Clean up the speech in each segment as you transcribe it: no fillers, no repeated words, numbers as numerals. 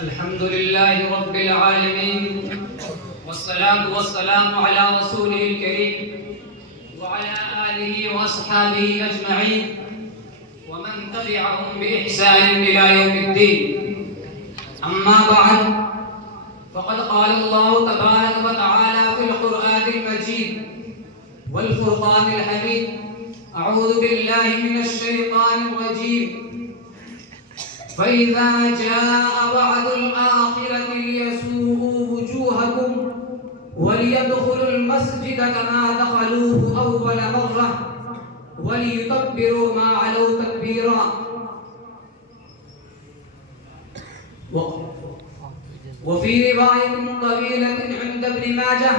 الحمد لله رب العالمين، والصلاة والسلام على رسوله الكريم وعلى آله وأصحابه أجمعين ومن تبعهم بإحسان إلى يوم الدين. أما بعد، فقد قال الله تبارك وتعالى في القرآن المجيد والفرقان الحميد: أعوذ بالله من الشيطان الرجيم. فإذا جاء وعد الآخرة ليسوءوا وجوهكم وليدخلوا المسجد كما دخلوه أول مرة وليتبروا ما علوا تتبيرا. وفي رواية طويلة عند ابن ماجه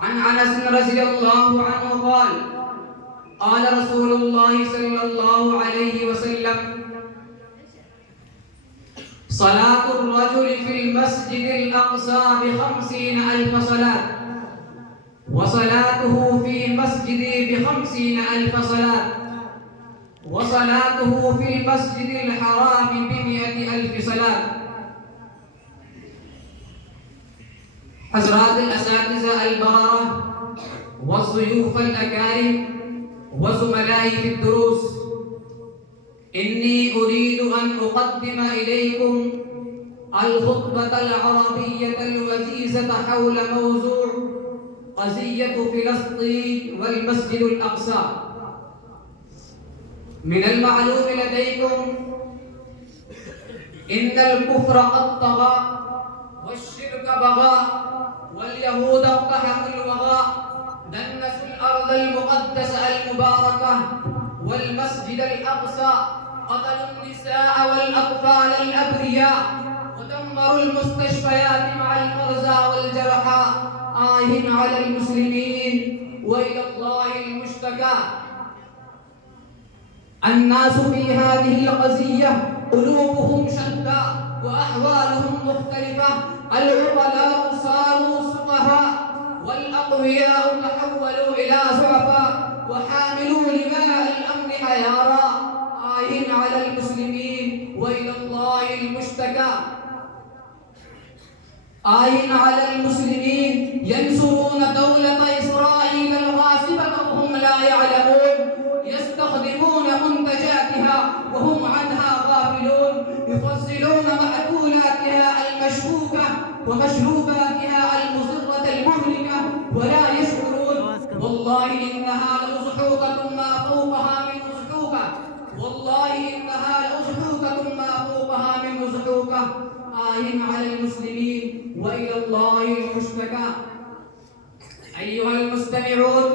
عن أنس رضي الله عنه قال: قال رسول الله صلى الله عليه وسلم: صلاة الرجل في المسجد الأقصى ب50,000 صلاة، وصلاته في مسجدي ب50,000 صلاة، وصلاته في المسجد الحرام ب100,000 صلاة. حضرات الأساتذة البررة والضيوف الأكارم وزملائي في الدروس، إني أريد أن أقدم إليكم الخطبة العربية الوجيزة حول موضوع قضية فلسطين والمسجد الأقصى. من المعلوم لديكم إن الكفر قد طغى، والشرك بغى، واليهود اقتحموا الوغى، دنسوا الأرض المقدسة المباركة والمسجد الأقصى، قتلوا النساء والأطفال الأبرياء، ودمروا المستشفيات مع المرضى والجرحى. على المسلمين وإلى الله المشتكى. الناس في هذه القضية قلوبهم شتى وأحوالهم مختلفة. العقلاء صاروا سفهاء، والأقوياء تحولوا إلى ضعفاء، وحاملوا لواء الأمن حيارى. على المسلمين وإلى الله المشتكى. على المسلمين ينصرون دولة إسرائيل الغاصبة وهم لا يعلمون، يستخدمون منتجاتها وهم عنها غافلون، يفصلون مأكولاتها المشكوكة ومشروباتها المضرة المهلكة ولا يشعرون. والله إنها لأضحوكة ما فوقها من أضحوكة، والله إنها لأضحوكة ما فوقها من أضحوكة. على المسلمين وإلى الله المشتكى. أيها المستمعون،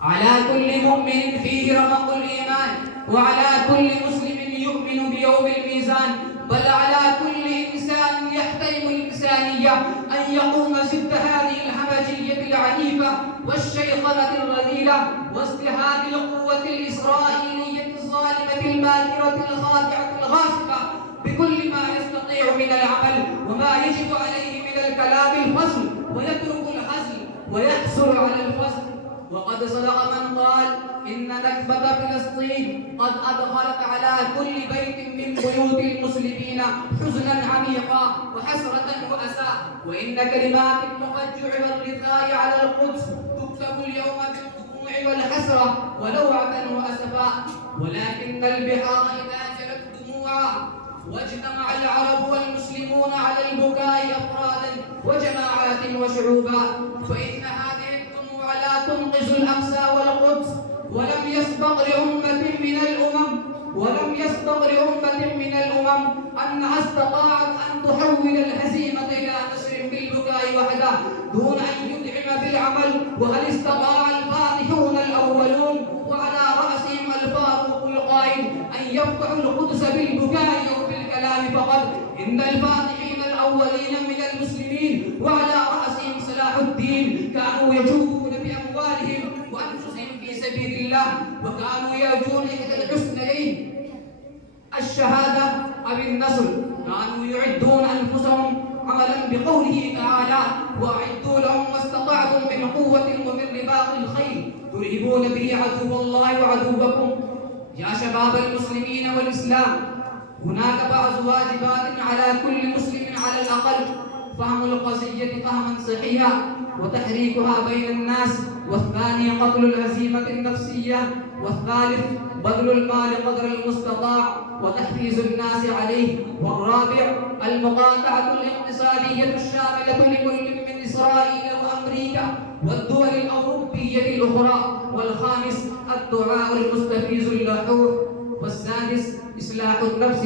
على كل مؤمن فيه رمق الإيمان، وعلى كل مسلم يؤمن بيوم الميزان، بل على كل إنسان يحترم الإنسانية أن يقوم ضد هذه الهمجية العنيفة والشيطنة الرذيلة واستهاد القوة الإسرائيلية الظالمة الماكرة الخاطئة الغاصبة بكل ما يستطيع من العمل وما يجب عليه من الكلام الفصل، ويترك الهزل ويحصل على الفصل. وقد صدق من قال إن نكبة فلسطين قد أدخلت على كل بيت من بيوت المسلمين حزنا عميقا وحسرة وأسى، وإن كلمات التفجع والرثاء على القدس تكتب اليوم بالدموع والحسرة ولوعة وأسفا. ولكن البحار إذا جرت دموعا واجتمع العرب والمسلمون على البكاء أفرادا وجماعات وشعوبا، فإن هذه الدموع لا تنقذ الأقصى والقدس. ولم يسبق لأمة من الأمم أنها استطاعت أن تحول الهزيمة إلى نصر بالبكاء وحده دون أن يدعم بالعمل. وهل استطاع الفاتحون الأولون وعلى رأسهم الفاروق القائد أن يفتحوا القدس بالبكاء أو بالكلام فقط؟ إن الفاتحين الأولين من المسلمين وعلى رأسهم صلاح الدين كانوا يجودون بأموالهم وأنفسهم في سبيل الله، وكانوا يرجون إحدى الحسنيين الشهادة أو النصر. كانوا يعدون أنفسهم عملا بقوله تعالى: وأعدوا لهم ما استطعتم من قوة ومن رباط الخيل ترهبون به عدو الله وعدوكم. يا شباب المسلمين والإسلام، هناك بعض واجبات على كل مسلم على الأقل: فهم القضية فهما صحيحا وتحريكها بين الناس، والثاني قتل الهزيمة النفسية، والثالث بذل المال قدر المستطاع وتحفيز الناس عليه، والرابع المقاطعة الاقتصادية الشاملة لكل من إسرائيل وأمريكا والدول الأوروبية الأخرى، والخامس الدعاء المستفيز اللحوح، والسادس إصلاح النفس